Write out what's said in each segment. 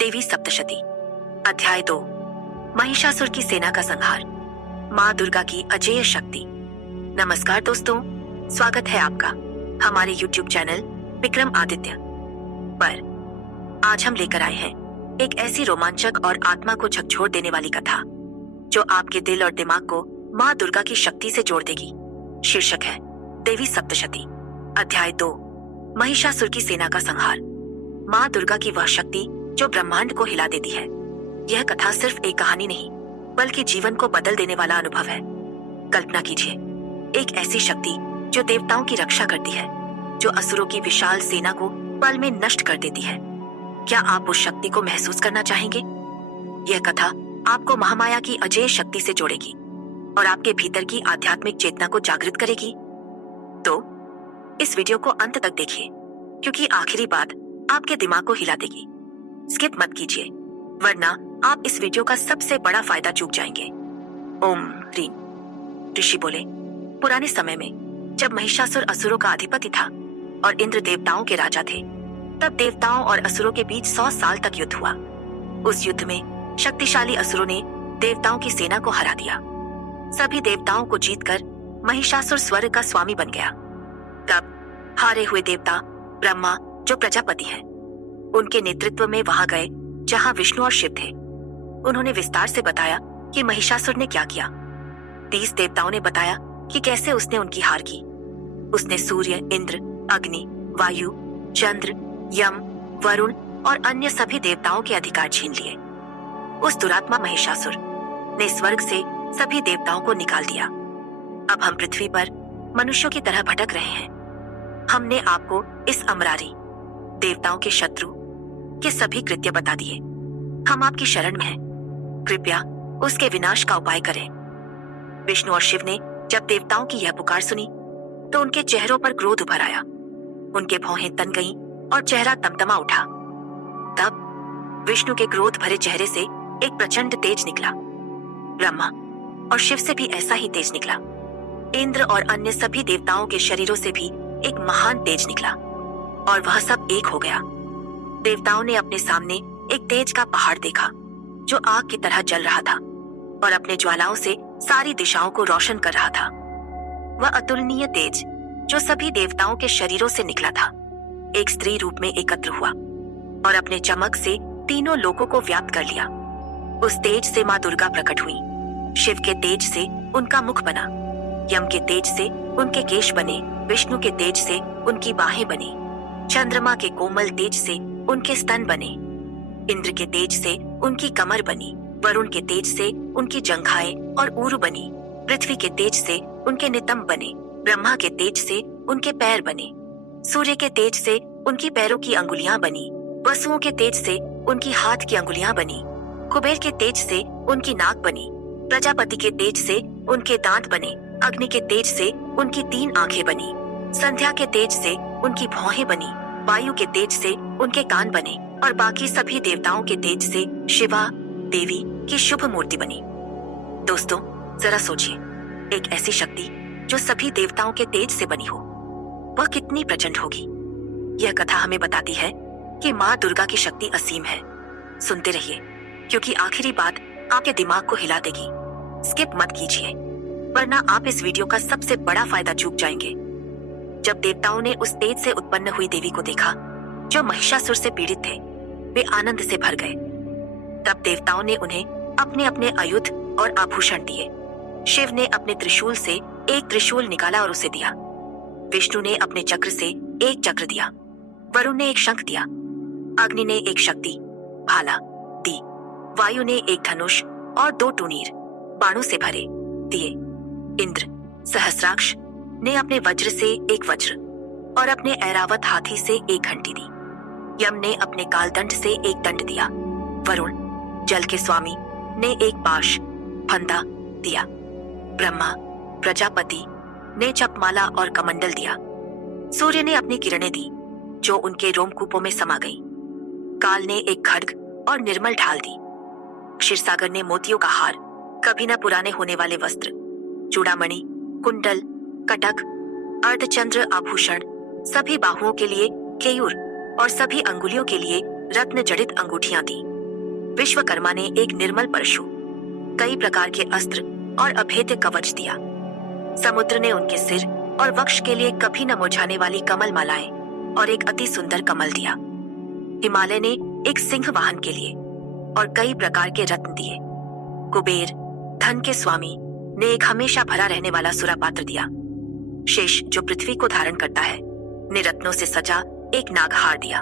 देवी सप्तशती अध्याय 2 महिषासुर की सेना का संहार। माँ दुर्गा की अजेय शक्ति। नमस्कार दोस्तों, स्वागत है आपका हमारे YouTube चैनल विक्रम आदित्य पर। आज हम लेकर आए हैं एक ऐसी रोमांचक और आत्मा को झकझोर देने वाली कथा जो आपके दिल और दिमाग को माँ दुर्गा की शक्ति से जोड़ देगी। शीर्षक है देवी सप्तशती अध्याय 2 महिषासुर की सेना का संहार। माँ दुर्गा की वह शक्ति जो ब्रह्मांड को हिला देती है। यह कथा सिर्फ एक कहानी नहीं बल्कि जीवन को बदल देने वाला अनुभव है। कल्पना कीजिए, एक ऐसी शक्ति जो देवताओं की रक्षा करती है, जो असुरों की विशाल सेना को पल में नष्ट कर देती है। क्या आप उस शक्ति को महसूस करना चाहेंगे? यह कथा आपको महामाया की अजेय शक्ति से जोड़ेगी और आपके भीतर की आध्यात्मिक चेतना को जागृत करेगी। तो इस वीडियो को अंत तक देखिए, क्योंकि आखिरी बात आपके दिमाग को हिला देगी। स्किप मत कीजिए, वरना आप इस वीडियो का सबसे बड़ा फायदा चूक जाएंगे। ओम ह्रीम। ऋषि बोले, पुराने समय में जब महिषासुर असुरों का अधिपति था और इंद्र देवताओं के राजा थे, तब देवताओं और असुरों के बीच 100 साल तक युद्ध हुआ। उस युद्ध में शक्तिशाली असुरों ने देवताओं की सेना को हरा दिया। सभी देवताओं को जीतकर महिषासुर स्वर्ग का स्वामी बन गया। तब हारे हुए देवता ब्रह्मा, जो प्रजापति हैं, उनके नेतृत्व में वहां गए जहां विष्णु और शिव थे। उन्होंने विस्तार से बताया कि महिषासुर ने क्या किया। 30 देवताओं ने बताया कि कैसे उसने उनकी हार की। उसने सूर्य, इंद्र, अग्नि, वायु, चंद्र, यम, वरुण और अन्य सभी देवताओं के अधिकार छीन लिए। उस दुरात्मा महिषासुर ने स्वर्ग से सभी देवताओं को निकाल दिया। अब हम पृथ्वी पर मनुष्यों की तरह भटक रहे हैं। हमने आपको इस अमरारी देवताओं के शत्रु के सभी कृत्य बता दिए। हम आपकी शरण में हैं। कृपया उसके विनाश का उपाय करें। विष्णु और शिव ने जब देवताओं की यह पुकार सुनी तो उनके चेहरों पर क्रोध उभर आया। उनके भौहें तन गईं और चेहरा तमतमा उठा। तब विष्णु के क्रोध भरे चेहरे से एक प्रचंड तेज निकला। ब्रह्मा और शिव से भी ऐसा ही तेज निकला। इंद्र और अन्य सभी देवताओं के शरीरों से भी एक महान तेज निकला और वह सब एक हो गया। देवताओं ने अपने सामने एक तेज का पहाड़ देखा जो आग की तरह जल रहा था और अपने ज्वालाओं से सारी दिशाओं को रोशन कर रहा था। वह अतुलनीय तेज जो सभी देवताओं के शरीरों से निकला था, एक स्त्री रूप में एकत्र हुआ और अपने चमक से तीनों लोकों को व्याप्त कर लिया। उस तेज से माँ दुर्गा प्रकट हुई। शिव के तेज से उनका मुख बना, यम के तेज से उनके केश बने, विष्णु के तेज से उनकी बाहें बनी, चंद्रमा के कोमल तेज से उनके स्तन बने, इंद्र के तेज से उनकी कमर बनी, वरुण के तेज से उनकी जंघाएं और ऊरु बनी, पृथ्वी के तेज से उनके नितंब बने, ब्रह्मा के तेज से उनके पैर बने, सूर्य के तेज से उनकी पैरों की अंगुलियां बनी, वसुओं के तेज से उनकी हाथ की अंगुलियां बनी, कुबेर के तेज से उनकी नाक बनी, प्रजापति के तेज से उनके दांत बने, अग्नि के तेज से उनकी 3 आंखें बनी, संध्या के तेज से उनकी भौहें बनी, वायु के तेज से उनके कान बने और बाकी सभी देवताओं के तेज से शिवा देवी की शुभ मूर्ति बनी। दोस्तों, जरा सोचिए, एक ऐसी शक्ति जो सभी देवताओं के तेज से बनी हो, वह कितनी प्रचंड होगी। यह कथा हमें बताती है कि माँ दुर्गा की शक्ति असीम है। सुनते रहिए, क्योंकि आखिरी बात आपके दिमाग को हिला देगी। स्किप मत कीजिए, वरना आप इस वीडियो का सबसे बड़ा फायदा चूक जाएंगे। जब देवताओं ने उस तेज से उत्पन्न हुई देवी को देखा जो महिषासुर से पीड़ित थे, वे आनंद से भर गए। तब देवताओं ने उन्हें अपने अपने आयुध और आभूषण दिए। शिव ने अपने त्रिशूल से एक त्रिशूल निकाला और उसे दिया। विष्णु ने अपने चक्र से एक चक्र दिया। वरुण ने एक शंख दिया। अग्नि ने एक शक्ति भाला दी। वायु ने एक धनुष और 2 टूनीर बाणों से भरे दिए। इंद्र सहस्राक्ष ने अपने वज्र से एक वज्र और अपने ऐरावत हाथी से एक घंटी दी। यम ने अपने कालदंड से एक दंड दिया। वरुण जल के स्वामी ने एक पाश फंदा दिया। ब्रह्मा प्रजापति ने जपमाला और कमंडल दिया। सूर्य ने अपनी किरणें दी जो उनके रोमकूपों में समा गई। काल ने एक खड्ग और निर्मल ढाल दी। क्षीरसागर ने मोतियों का हार, कभी न पुराने होने वाले वस्त्र, चूड़ामणि, कुंडल, कटक, अर्धचंद्र आभूषण, सभी बाहुओं के लिए केयूर और सभी अंगुलियों के लिए रत्न जड़ित अंगूठियां दी। विश्वकर्मा ने एक निर्मल परशु, कई प्रकार के अस्त्र और अभेद्य कवच दिया। समुद्र ने उनके सिर और वक्ष के लिए कभी न मुरझाने वाली कमल मालाएं और एक अति सुंदर कमल दिया। हिमालय ने एक सिंह वाहन के लिए और कई प्रकार के रत्न दिए। कुबेर, धन के स्वामी, ने एक हमेशा भरा रहने वाला सुरा पात्र दिया। शेष, जो पृथ्वी को धारण करता है, ने रत्नों से सजा एक नागहार दिया।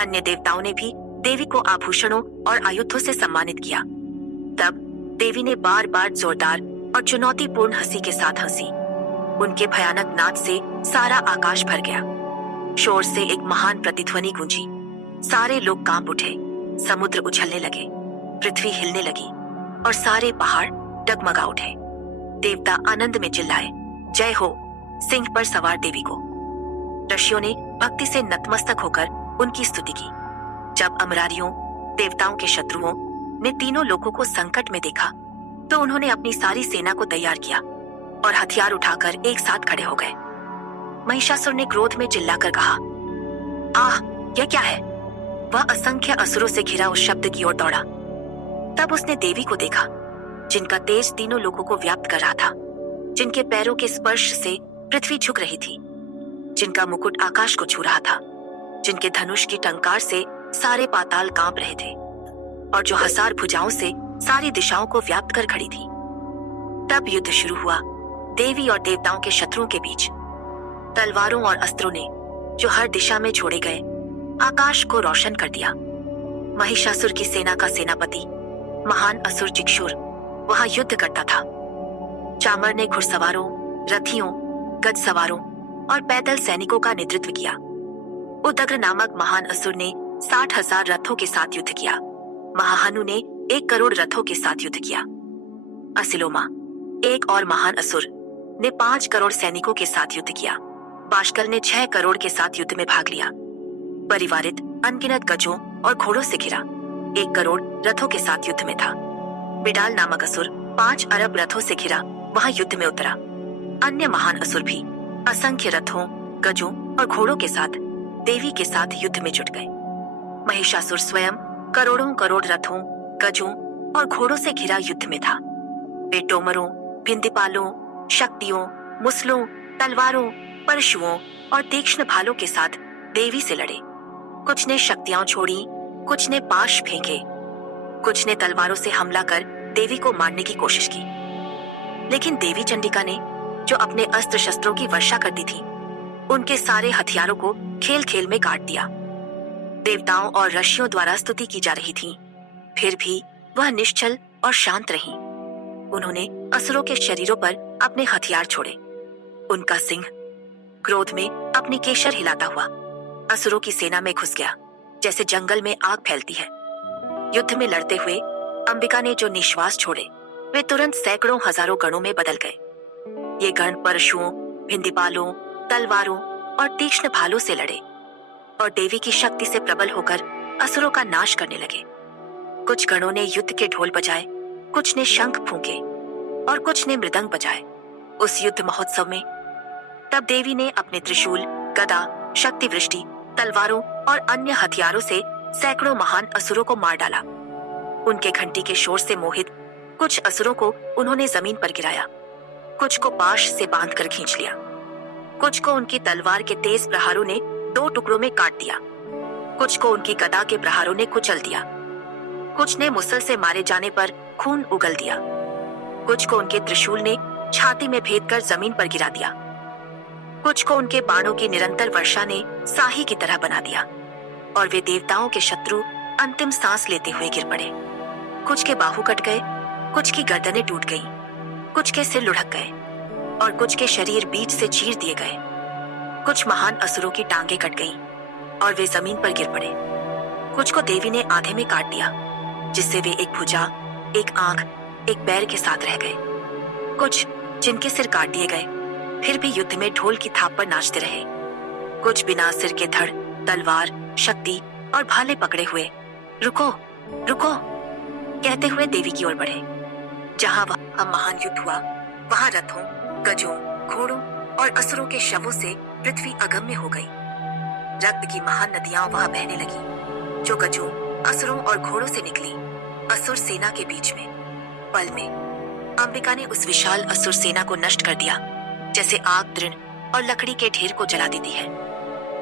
अन्य देवताओं ने भी देवी को आभूषणों और आयुधों से सम्मानित किया। तब देवी ने बार बार जोरदार और चुनौतीपूर्ण हंसी के साथ हंसी। उनके भयानक नाद से सारा आकाश भर गया। शोर से एक महान प्रतिध्वनि गूंजी। सारे लोग कांप उठे, समुद्र उछलने लगे, पृथ्वी हिलने लगी और सारे पहाड़ डगमगा उठे। देवता आनंद में चिल्लाए, जय हो सिंह पर सवार देवी को। ऋषियों ने भक्ति से नतमस्तक होकर उनकी स्तुति की। जब अमरारियों, देवताओं के शत्रुओं ने तीनों लोगों को संकट में देखा, तो उन्होंने अपनी सारी सेना को तैयार किया और हथियार उठाकर एक साथ खड़े हो गए। महिषासुर ने क्रोध में चिल्लाकर कहा, आह, यह क्या है? वह असंख्य असुरों से घिरा उस शब्द की ओर दौड़ा। तब उसने देवी को देखा, जिनका तेज तीनों लोगों को व्याप्त कर रहा था, जिनके पैरों के स्पर्श से पृथ्वी झुक रही थी, जिनका मुकुट आकाश को छू रहा था, जिनके धनुष की टंकार से सारे पाताल कांप रहे थे और जो हजार भुजाओं से सारी दिशाओं को व्याप्त कर खड़ी थी। तब युद्ध शुरू हुआ देवी और देवताओं के शत्रुओं के बीच। तलवारों और अस्त्रों ने, जो हर दिशा में छोड़े गए, आकाश को रोशन कर दिया। महिषासुर की सेना का सेनापति महान असुर जिक्षुर वहां युद्ध करता था। चामर ने घुड़सवारों, रथियों, गज सवारों और पैदल सैनिकों का नेतृत्व किया। उदग्र नामक महान असुर ने 60,000 रथों के साथ युद्ध किया। महाहनु ने 1 करोड़ रथों के साथ युद्ध किया। असिलोमा, एक और महान असुर, ने 5 करोड़ सैनिकों के साथ युद्ध किया। बाष्कल ने 6 करोड़ के साथ युद्ध में भाग लिया। परिवारित अनगिनत गजों और घोड़ों से घिरा 1 करोड़ रथों के साथ युद्ध में था। बिडाल नामक असुर 5 अरब रथों से घिरा वहां युद्ध में उतरा। अन्य महान असुर भी असंख्य रथों, गजों और घोड़ों के साथ देवी के साथ युद्ध में जुट गए। महिषासुर स्वयं करोड़ों करोड़ रथों, गजों और घोड़ों से घिरा युद्ध में था। वे टोमरों, भिंदीपालों, शक्तियों, मुसलों, तलवारों, परशुओं और तीक्ष्ण भालों के साथ देवी से लड़े। कुछ ने शक्तियां छोड़ी, कुछ ने पाश फेंके, कुछ ने तलवारों से हमला कर देवी को मारने की कोशिश की। लेकिन देवी चंडिका ने, जो अपने अस्त्र शस्त्रों की वर्षा करती थी, उनके सारे हथियारों को खेल खेल में काट दिया। देवताओं और ऋषियों द्वारा स्तुति की जा रही थी, फिर भी वह निश्चल और शांत रही। उन्होंने असुरों के शरीरों पर अपने हथियार छोड़े। उनका सिंह क्रोध में अपनी केशर हिलाता हुआ असुरों की सेना में घुस गया, जैसे जंगल में आग फैलती है। युद्ध में लड़ते हुए अंबिका ने जो निश्वास छोड़े, वे तुरंत सैकड़ों हजारों गणों में बदल गए। ये गण परशुओं, भिंदीपालों, तलवारों और तीक्ष्ण भालों से लड़े और देवी की शक्ति से प्रबल होकर असुरों का नाश करने लगे। कुछ गणों ने युद्ध के ढोल बजाए, कुछ ने शंख फूंके और कुछ ने मृदंग बजाए। उस युद्ध महोत्सव में तब देवी ने अपने त्रिशूल, गदा, शक्ति वृष्टि, तलवारों और अन्य हथियारों से सैकड़ों महान असुरों को मार डाला। उनके घंटी के शोर से मोहित कुछ असुरों को उन्होंने जमीन पर गिराया, कुछ को पाश से बांधकर खींच लिया, कुछ को उनकी तलवार के तेज प्रहारों ने 2 टुकड़ों में काट दिया, कुछ को उनकी गदा के प्रहारों ने कुचल दिया, कुछ ने मुसल से मारे जाने पर खून उगल दिया, कुछ को उनके त्रिशूल ने छाती में भेद कर जमीन पर गिरा दिया, कुछ को उनके बाणों की निरंतर वर्षा ने साही की तरह बना दिया और वे देवताओं के शत्रु अंतिम सांस लेते हुए गिर पड़े। कुछ के बाहु कट गए, कुछ की गर्दनें टूट गईं, कुछ के सिर लुढ़क गए और कुछ के शरीर बीच से चीर दिए गए। कुछ महान असुरों की टांगें कट गईं और वे जमीन पर गिर पड़े। कुछ को देवी ने आधे में काट दिया, जिससे वे एक भुजा, एक आंख, एक पैर के साथ रह गए। कुछ जिनके सिर काट दिए गए फिर भी युद्ध में ढोल की थाप पर नाचते रहे। कुछ बिना सिर के धड़, तलवार, शक्ति और भाले पकड़े हुए रुको रुको कहते हुए देवी की ओर बढ़े। जहां वह महान युद्ध हुआ, वहां रथों, गजों, घोड़ों और असुरों के शवों से पृथ्वी अगम्य हो गई। रक्त की महान नदियां वहां बहने लगी। जो गजों, असुरों और घोड़ों से निकली असुर सेना के बीच में। पल में अंबिका ने उस विशाल असुर सेना को नष्ट कर दिया, जैसे आग तृण और लकड़ी के ढेर को जला देती है।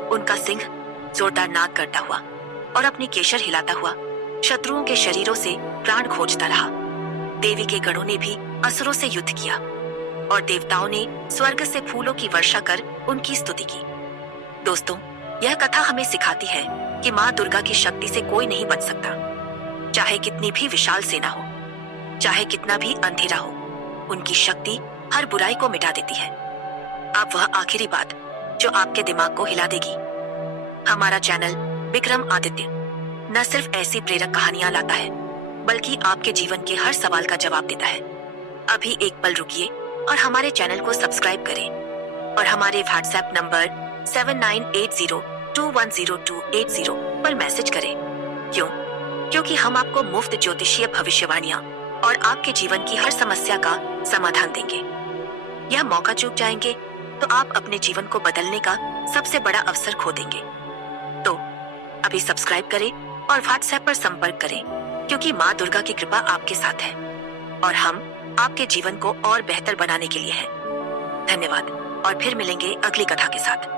उनका सिंह जोरदार नाद करता हुआ और अपनी केशर हिलाता हुआ शत्रुओं के शरीरों से प्राण खोजता रहा। देवी के गणों ने भी असुरों से युद्ध किया और देवताओं ने स्वर्ग से फूलों की वर्षा कर उनकी स्तुति की। दोस्तों, यह कथा हमें सिखाती है कि माँ दुर्गा की शक्ति से कोई नहीं बच सकता। चाहे कितनी भी विशाल सेना हो, चाहे कितना भी अंधेरा हो, उनकी शक्ति हर बुराई को मिटा देती है। अब वह आखिरी बात जो आपके दिमाग को हिला देगी। हमारा चैनल विक्रम आदित्य न सिर्फ ऐसी प्रेरक कहानियां लाता है, बल्कि आपके जीवन के हर सवाल का जवाब देता है। अभी एक पल रुकिए और हमारे चैनल को सब्सक्राइब करें और हमारे व्हाट्सएप नंबर 7980210280 पर मैसेज करें। क्यों? क्योंकि हम आपको मुफ्त ज्योतिषीय भविष्यवाणियां और आपके जीवन की हर समस्या का समाधान देंगे। यह मौका चूक जाएंगे तो आप अपने जीवन को बदलने का सबसे बड़ा अवसर खो देंगे। तो अभी सब्सक्राइब करें और व्हाट्सएप पर संपर्क करें, क्योंकि माँ दुर्गा की कृपा आपके साथ है और हम आपके जीवन को और बेहतर बनाने के लिए हैं। धन्यवाद और फिर मिलेंगे अगली कथा के साथ।